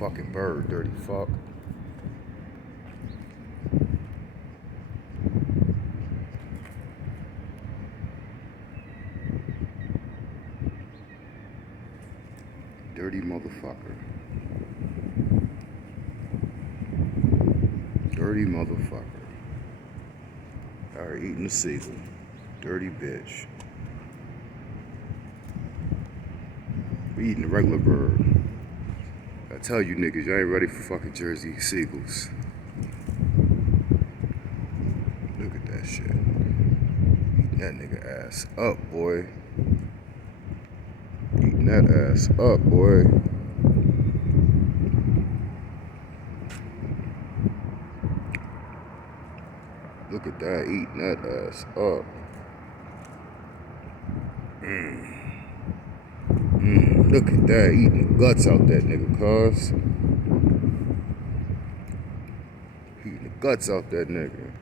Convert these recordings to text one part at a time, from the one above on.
fucking bird, dirty fuck. Dirty motherfucker. Dirty motherfucker. Alright, eating the seagull. Dirty bitch. We eating the regular bird. I tell you niggas, y'all ain't ready for fucking Jersey seagulls. Look at that shit. Eating that nigga ass up, boy. Eating that ass up, boy. Look at that, eating that ass up. Look at that, eating the guts out that nigga, cuz. Eating the guts out that nigga.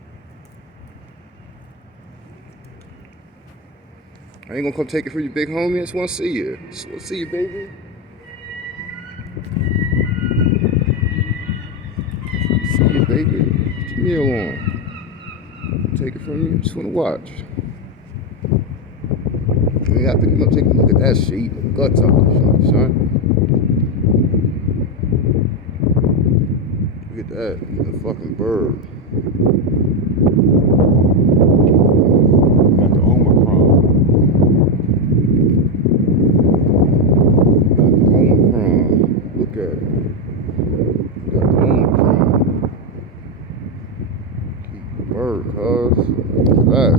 I ain't gonna come take it for you, big homie. I just wanna see you. Just wanna see you, baby. See you, baby. Put your meal on. Take it from you. Just wanna watch. You gotta pick him up, take a look at that shit. Eating the guts out that shit, son. Look at that. Eating a fucking bird. Got the Omicron. Got the Omicron. Look at it. Got the Omicron. Keep the bird, cuz. Look at that.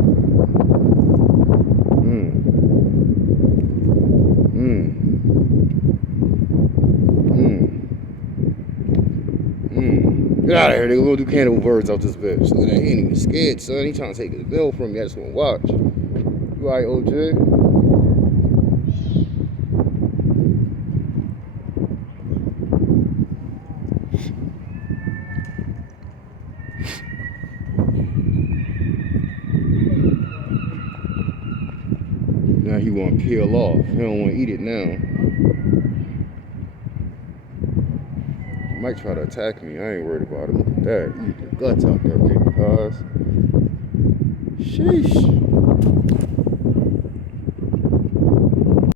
Get out of here, nigga. We're gonna do cannibal birds out this bitch. Look at that. He ain't even scared, son. He trying to take his bill from me. I just wanna watch. You alright, OJ? Now he wanna peel off. He don't wanna eat it now. He might try to attack me. I ain't worried about it. Look at that. Eat the guts out that nigga, cuz. Sheesh.